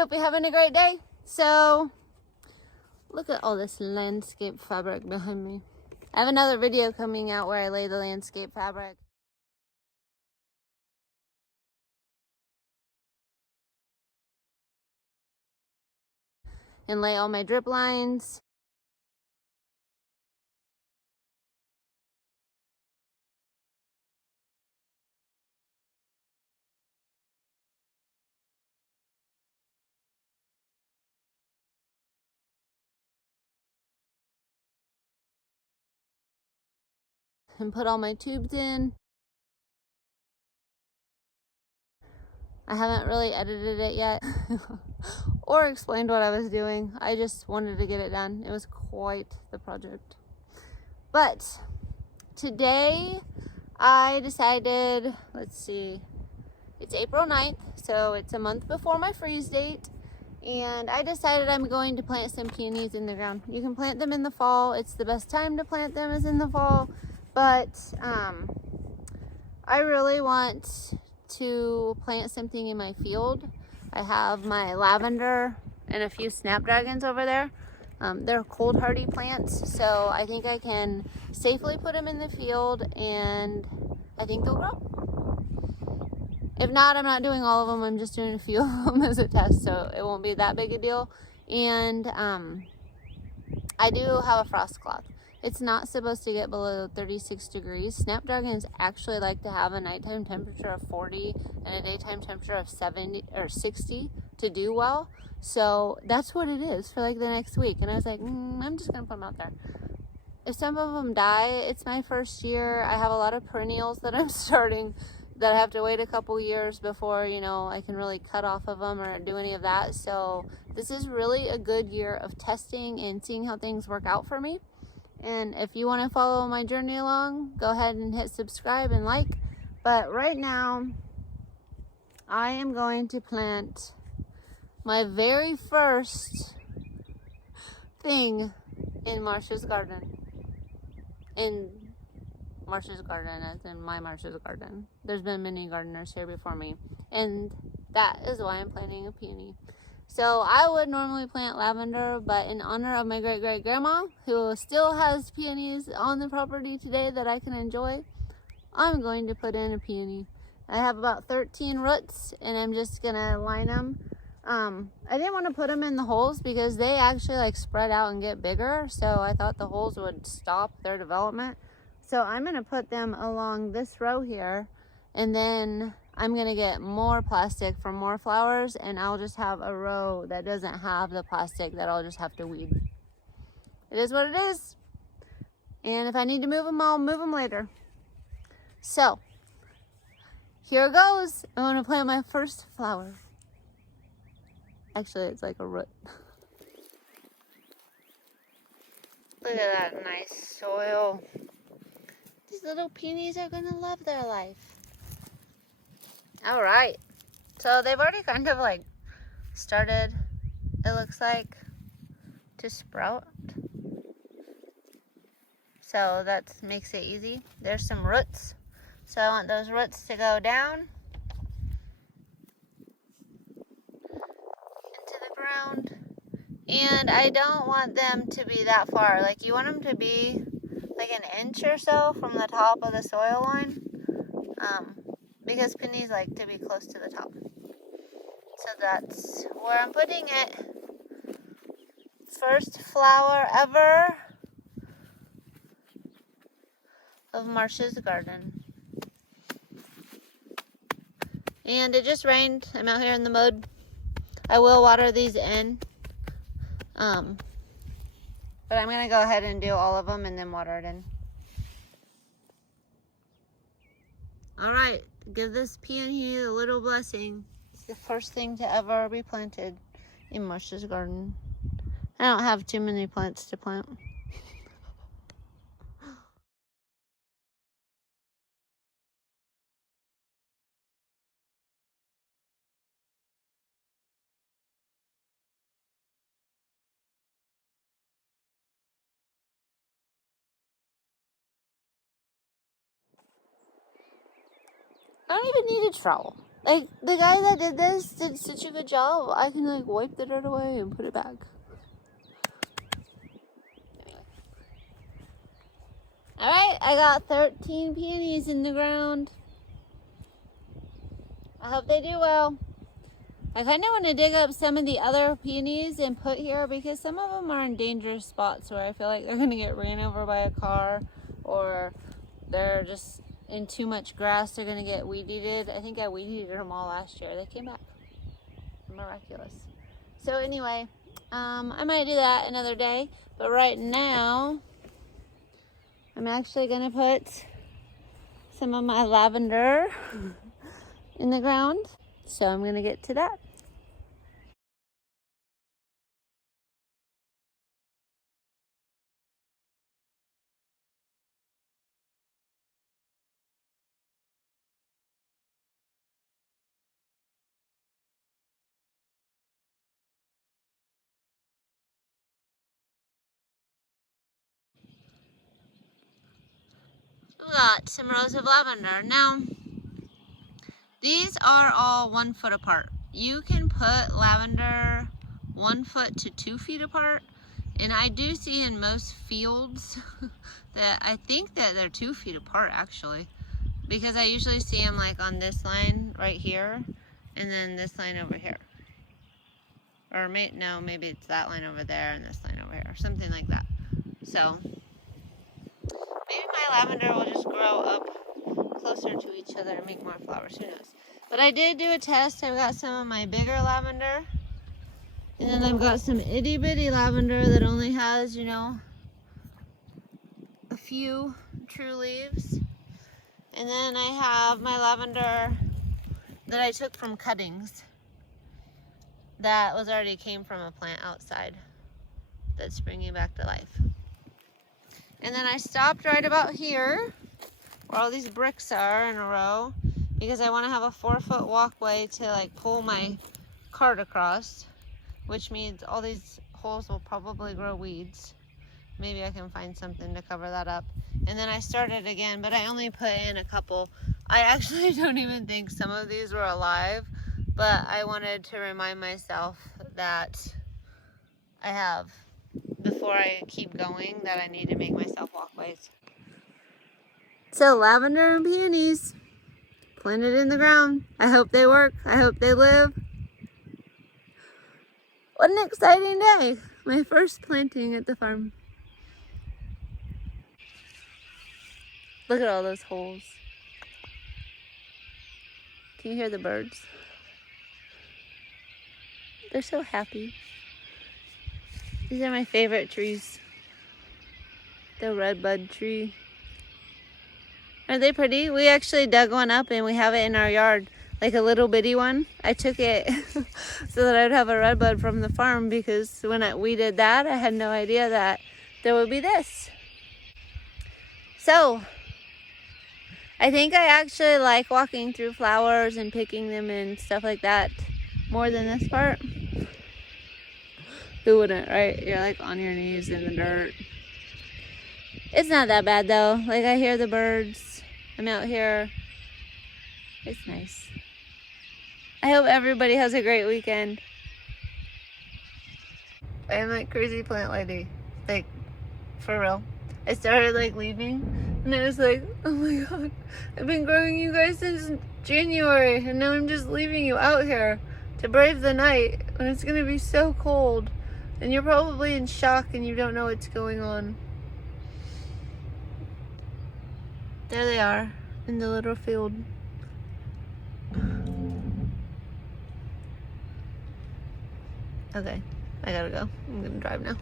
hope you're having a great day. So, look at all this landscape fabric behind me. I have another video coming out where I lay the landscape fabric. And lay all my drip lines. And put all my tubes in. I haven't really edited it yet or explained what I was doing. I just wanted to get it done. It was quite the project. But today I decided, let's see, it's April 9th, so it's a month before my freeze date. And I decided I'm going to plant some peonies in the ground. You can plant them in the fall. It's the best time to plant them is in the fall. But I really want to plant something in my field. I have my lavender and a few snapdragons over there. They're cold hardy plants, so I think I can safely put them in the field and I think they'll grow. If not, I'm not doing all of them. I'm just doing a few of them as a test, so it won't be that big a deal. And I do have a frost cloth. It's not supposed to get below 36 degrees. Snapdragons actually like to have a nighttime temperature of 40 and a daytime temperature of 70 or 60 to do well. So that's what it is for like the next week. And I was like, I'm just gonna put them out there. If some of them die, it's my first year. I have a lot of perennials that I'm starting that I have to wait a couple years before, you know, I can really cut off of them or do any of that. So this is really a good year of testing and seeing how things work out for me. And if you want to follow my journey along, go ahead and hit subscribe and like. But right now, I am going to plant my very first thing in Marsh's garden. In Marsh's garden, as in my Marsh's garden. There's been many gardeners here before me. And that is why I'm planting a peony. So I would normally plant lavender, but in honor of my great-great-grandma, who still has peonies on the property today that I can enjoy, I'm going to put in a peony. I have about 13 roots, and I'm just going to line them. I didn't want to put them in the holes because they actually like spread out and get bigger, so I thought the holes would stop their development. So I'm going to put them along this row here, and then I'm going to get more plastic for more flowers, and I'll just have a row that doesn't have the plastic that I'll just have to weed. It is what it is. And if I need to move them, I'll move them later. So, here goes. I'm going to plant my first flower. Actually, it's like a root. Look at that nice soil. These little peonies are going to love their life. All right, so they've already kind of like started, it looks like, to sprout. So that makes it easy. There's some roots. So I want those roots to go down into the ground. And I don't want them to be that far. Like you want them to be like an inch or so from the top of the soil line. Because peonies like to be close to the top. So that's where I'm putting it. First flower ever of Marsh's garden. And it just rained. I'm out here in the mud. I will water these in. But I'm going to go ahead and do all of them and then water it in. Alright, give this peony a little blessing. It's the first thing to ever be planted in Marsh's garden. I don't have too many plants to plant. I don't even need a trowel. Like, the guy that did this did such a good job. I can, like, wipe the dirt away and put it back. Alright, I got 13 peonies in the ground. I hope they do well. I kind of want to dig up some of the other peonies and put here because some of them are in dangerous spots where I feel like they're going to get ran over by a car, or they're just in too much grass. They're going to get weed eated. I think I weed eated them all last year. They came back. Miraculous. So anyway, I might do that another day. But right now, I'm actually going to put some of my lavender in the ground. So I'm going to get to that. We got some rows of lavender. Now, these are all 1 foot apart. You can put lavender 1 foot to 2 feet apart. And I do see in most fields that I think that they're 2 feet apart actually. Because I usually see them like on this line right here and then this line over here. Or no, maybe it's that line over there and this line over here. Something like that. So maybe my lavender will just grow up closer to each other and make more flowers. Who knows? But I did do a test. I've got some of my bigger lavender. And then I've got some itty bitty lavender that only has, you know, a few true leaves. And then I have my lavender that I took from cuttings. That was already came from a plant outside that's springing back to life. And then I stopped right about here where all these bricks are in a row because I want to have a 4 foot walkway to like pull my cart across, which means all these holes will probably grow weeds. Maybe I can find something to cover that up. And then I started again, but I only put in a couple. I actually don't even think some of these were alive, but I wanted to remind myself that I have, before I keep going, that I need to make myself walkways. So lavender and peonies planted in the ground. I hope they work. I hope they live. What an exciting day. My first planting at the farm. Look at all those holes. Can you hear the birds? They're so happy. These are my favorite trees. The redbud tree. Aren't they pretty? We actually dug one up and we have it in our yard. Like a little bitty one. I took it so that I'd have a redbud from the farm because when we did that, I had no idea that there would be this. So, I think I actually like walking through flowers and picking them and stuff like that more than this part. Who wouldn't, right? You're like on your knees in the dirt. It's not that bad though. Like I hear the birds. I'm out here. It's nice. I hope everybody has a great weekend. I am like crazy plant lady. Like, for real. I started like leaving and I was like, oh my god, I've been growing you guys since January and now I'm just leaving you out here to brave the night when it's gonna be so cold and you're probably in shock and you don't know what's going on. There they are in the little field. Okay, I gotta go. I'm gonna drive now.